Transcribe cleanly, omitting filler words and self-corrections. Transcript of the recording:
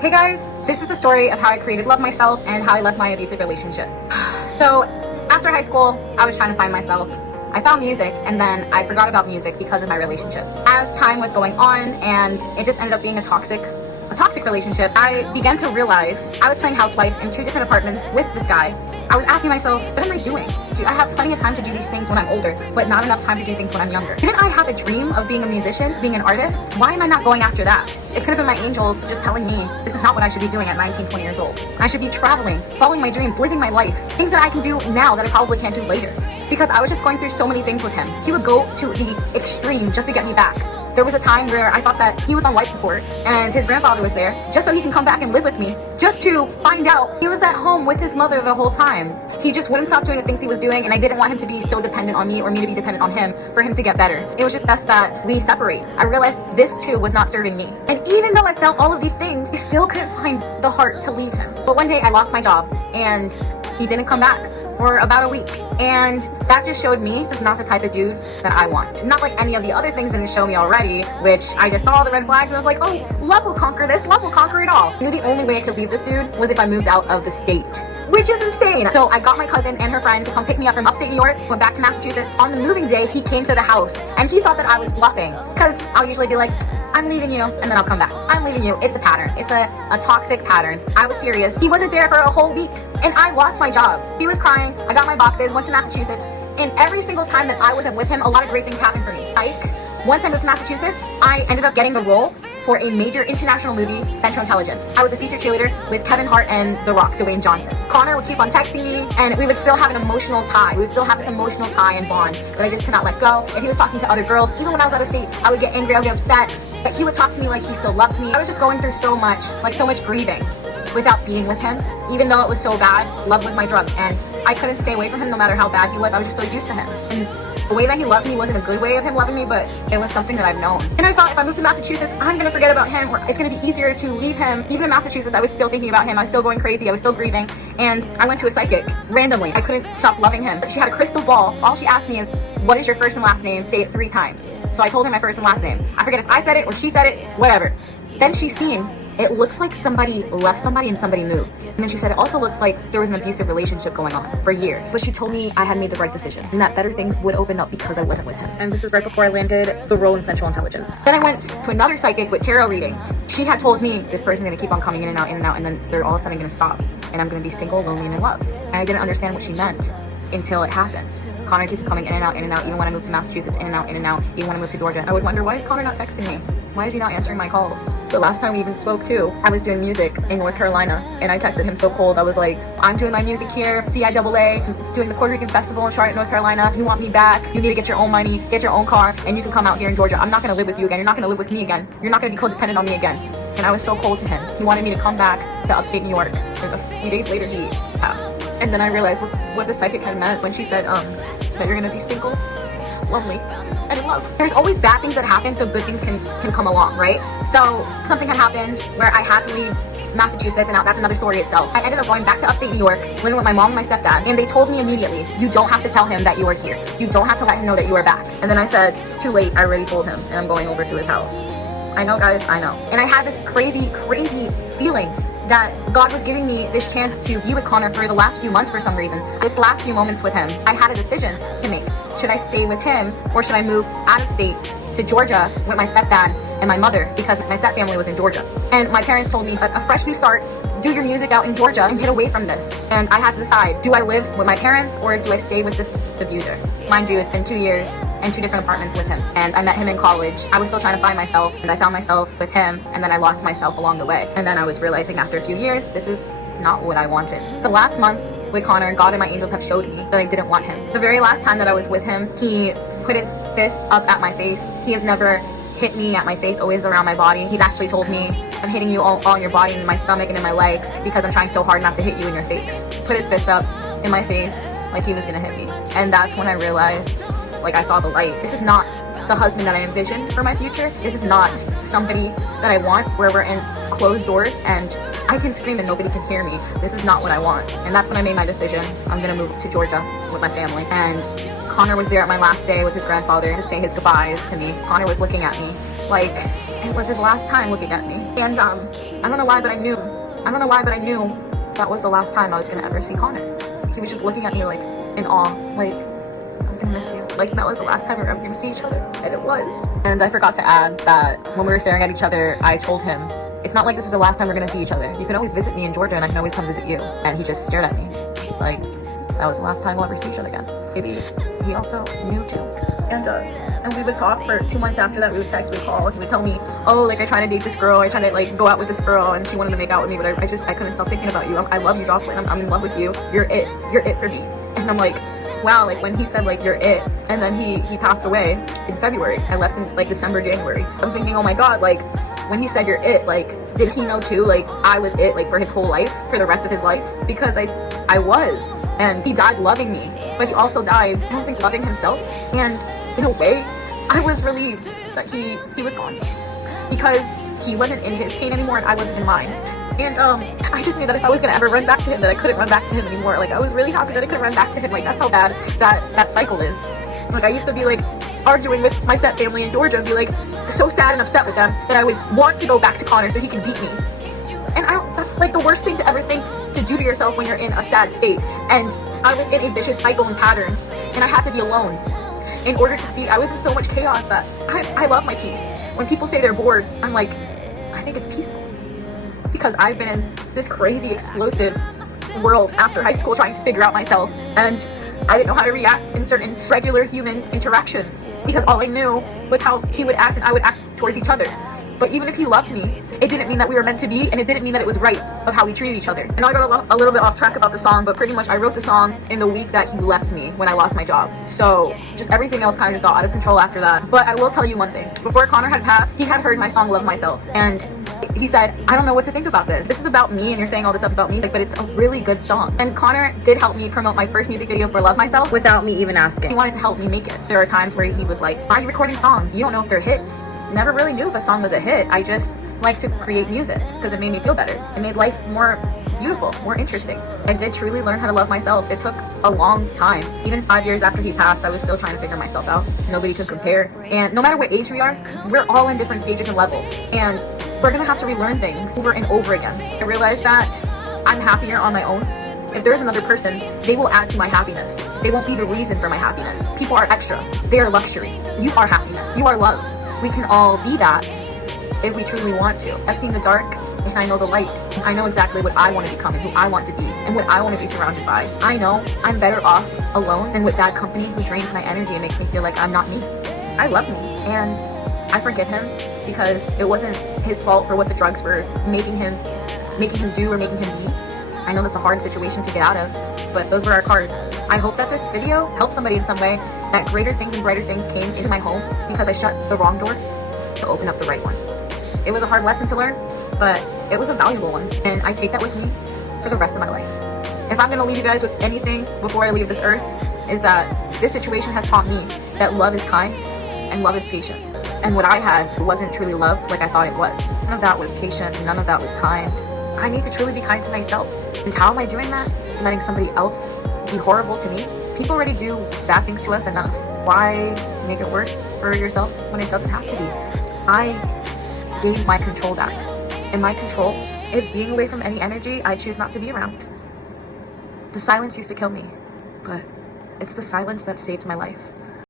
Hey guys, this is the story of how I created love myself and how I left my abusive relationship. So after high school, I was trying to find myself. I found music and then I forgot about music because of my relationship. As time was going on and it just ended up being a toxic relationship, I began to realize I was playing housewife in 2 different apartments with this guy. I was asking myself, what am I doing? I have plenty of time to do these things when I'm older, but not enough time to do things when I'm younger. Didn't I have a dream of being a musician, being an artist? Why am I not going after that? It could have been my angels just telling me this is not what I should be doing at 19, 20 years old. I should be traveling, following my dreams, living my life. Things that I can do now that I probably can't do later. Because I was just going through so many things with him. He would go to the extreme just to get me back. There was a time where I thought that he was on life support and his grandfather was there just so he can come back and live with me, just to find out he was at home with his mother the whole time. He just wouldn't stop doing the things he was doing, and I didn't want him to be so dependent on me or me to be dependent on him for him to get better. It was just best that we separate. I realized this too was not serving me. And even though I felt all of these things, I still couldn't find the heart to leave him. But one day I lost my job and he didn't come back for about a week. And that just showed me he's not the type of dude that I want. Not like any of the other things didn't show me already, which I just saw the red flags and I was like, oh, love will conquer this, love will conquer it all. I knew the only way I could leave this dude was if I moved out of the state, which is insane. So I got my cousin and her friend to come pick me up from upstate New York, went back to Massachusetts. On the moving day, he came to the house and he thought that I was bluffing, because I'll usually be like, I'm leaving you, and then I'll come back. I'm leaving you. It's a pattern. It's a toxic pattern. I was serious. He wasn't there for a whole week, and I lost my job. He was crying. I got my boxes, went to Massachusetts, and every single time that I wasn't with him, a lot of great things happened for me. Like, once I moved to Massachusetts, I ended up getting the role for a major international movie, Central Intelligence. I was a feature cheerleader with Kevin Hart and The Rock, Dwayne Johnson. Connor would keep on texting me, and we would still have an emotional tie. We would still have this emotional tie and bond that I just could not let go. If he was talking to other girls, even when I was out of state, I would get angry, I would get upset, but he would talk to me like he still loved me. I was just going through so much grieving without being with him. Even though it was so bad, love was my drug, and I couldn't stay away from him no matter how bad he was. I was just so used to him. And the way that he loved me wasn't a good way of him loving me, but it was something that I've known. And I thought if I moved to Massachusetts, I'm gonna forget about him, or it's gonna be easier to leave him. Even in Massachusetts, I was still thinking about him. I was still going crazy. I was still grieving. And I went to a psychic randomly. I couldn't stop loving him. She had a crystal ball. All she asked me is, what is your first and last name? Say it 3 times. So I told her my first and last name. I forget if I said it or she said it, whatever. Then she seen, it looks like somebody left somebody and somebody moved. And then she said, it also looks like there was an abusive relationship going on for years. But she told me I had made the right decision and that better things would open up because I wasn't with him. And this is right before I landed the role in Central Intelligence. Then I went to another psychic with tarot readings. She had told me this person's gonna keep on coming in and out, and then they're all of a sudden gonna stop. And I'm gonna be single, lonely, and in love. And I didn't understand what she meant until it happened. Connor keeps coming in and out, even when I moved to Massachusetts, in and out, even when I moved to Georgia. I would wonder, why is Connor not texting me? Why is he not answering my calls? The last time we even spoke too, I was doing music in North Carolina, and I texted him so cold. I was like, I'm doing my music here, CIAA, I'm doing the Puerto Rican Festival in Charlotte, North Carolina. You want me back, you need to get your own money, get your own car, and you can come out here in Georgia. I'm not gonna live with you again. You're not gonna live with me again. You're not gonna be codependent on me again. And I was so cold to him. He wanted me to come back to upstate New York. And a few days later, he passed. And then I realized what the psychic had meant when she said that you're gonna be single, lonely, and in love. There's always bad things that happen so good things can come along, right? So something had happened where I had to leave Massachusetts, and now that's another story itself. I ended up going back to upstate New York, living with my mom and my stepdad, and they told me immediately, you don't have to tell him that you are here. You don't have to let him know that you are back. And then I said, it's too late, I already told him, and I'm going over to his house. I know, guys, I know. And I had this crazy feeling that God was giving me this chance to be with Connor for the last few months for some reason. This last few moments with him, I had a decision to make. Should I stay with him, or should I move out of state to Georgia with my stepdad and my mother, because my step family was in Georgia. And my parents told me, a fresh new start, do your music out in Georgia and get away from this. And I had to decide, do I live with my parents or do I stay with this abuser? Mind you, it's been 2 years and 2 different apartments with him. And I met him in college. I was still trying to find myself, and I found myself with him, and then I lost myself along the way. And then I was realizing after a few years, this is not what I wanted. The last month with Connor, God and my angels have showed me that I didn't want him. The very last time that I was with him, he put his fist up at my face. He has never hit me at my face, always around my body. He's actually told me, I'm hitting you all in your body, in my stomach and in my legs, because I'm trying so hard not to hit you in your face. Put his fist up in my face like he was gonna hit me. And that's when I realized, like, I saw the light. This is not the husband that I envisioned for my future. This is not somebody that I want, where we're in closed doors and I can scream and nobody can hear me. This is not what I want. And that's when I made my decision. I'm gonna move to Georgia with my family. And Connor was there at my last day with his grandfather to say his goodbyes to me. Connor was looking at me like it was his last time looking at me. And I don't know why, but I knew. I don't know why, but I knew that was the last time I was gonna ever see Connor. He was just looking at me like in awe, like, I'm gonna miss you. Like that was the last time we were ever gonna see each other, and it was. And I forgot to add that when we were staring at each other, I told him, it's not like this is the last time we're gonna see each other. You can always visit me in Georgia, and I can always come visit you. And he just stared at me, like that was the last time we'll ever see each other again. Maybe he also knew too. And we would talk for 2 months after that. We would text, we would call. He would tell me, oh, like I tried to date this girl, I tried to like go out with this girl, and she wanted to make out with me, but I couldn't stop thinking about you. I love you, Joslyn. I'm in love with you. You're it for me. And I'm like, wow, like when he said like you're it, and then he passed away in February. I left in like December, January. I'm thinking, oh my god, like when he said you're it, like did he know too, like I was it, like for his whole life, for the rest of his life? Because I was, and he died loving me, but he also died, I don't think, loving himself. And in a way, I was relieved that he was gone, because he wasn't in his pain anymore and I wasn't in mine. And I just knew that if I was gonna ever run back to him, that I couldn't run back to him anymore. Like I was really happy that I couldn't run back to him. Like that's how bad that cycle is. Like I used to be like arguing with my step family in Georgia and be like so sad and upset with them that I would want to go back to Connor so he could beat me. And that's like the worst thing to ever think to do to yourself when you're in a sad state. And I was in a vicious cycle and pattern, and I had to be alone in order to see. I was in so much chaos that I love my peace. When people say they're bored, I'm like, I think it's peaceful. Because I've been in this crazy, explosive world after high school trying to figure out myself, and I didn't know how to react in certain regular human interactions, because all I knew was how he would act and I would act towards each other. But even if he loved me, it didn't mean that we were meant to be, and it didn't mean that it was right of how we treated each other. And I got a little bit off track about the song, but pretty much I wrote the song in the week that he left me when I lost my job. So just everything else kind of just got out of control after that. But I will tell you one thing. Before Connor had passed, he had heard my song Love Myself, and he said, I don't know what to think about this. This is about me and you're saying all this stuff about me, but it's a really good song. And Connor did help me promote my first music video for Love Myself without me even asking. He wanted to help me make it. There are times where he was like, why are you recording songs? You don't know if they're hits. Never really knew if a song was a hit. I just like to create music because it made me feel better. It made life more beautiful, more interesting. I did truly learn how to love myself. It took a long time. Even 5 years after he passed, I was still trying to figure myself out. Nobody could compare. And no matter what age we are, we're all in different stages and levels. And we're gonna have to relearn things over and over again. I realized that I'm happier on my own. If there's another person, they will add to my happiness. They won't be the reason for my happiness. People are extra. They are luxury. You are happiness. You are love. We can all be that if we truly want to. I've seen the dark and I know the light. I know exactly what I want to become and who I want to be and what I want to be surrounded by. I know I'm better off alone than with bad company who drains my energy and makes me feel like I'm not me. I love me, and I forgive him because it wasn't his fault for what the drugs were making him do or making him be. I know that's a hard situation to get out of, but those were our cards. I hope that this video helped somebody in some way, that greater things and brighter things came into my home because I shut the wrong doors to open up the right ones. It was a hard lesson to learn, but it was a valuable one, and I take that with me for the rest of my life. If I'm gonna leave you guys with anything before I leave this earth, is that this situation has taught me that love is kind and love is patient. And what I had wasn't truly love like I thought it was. None of that was patient, none of that was kind. I need to truly be kind to myself. And how am I doing that? Letting somebody else be horrible to me? People already do bad things to us enough. Why make it worse for yourself when it doesn't have to be? I gave my control back. And my control is being away from any energy I choose not to be around. The silence used to kill me, but it's the silence that saved my life.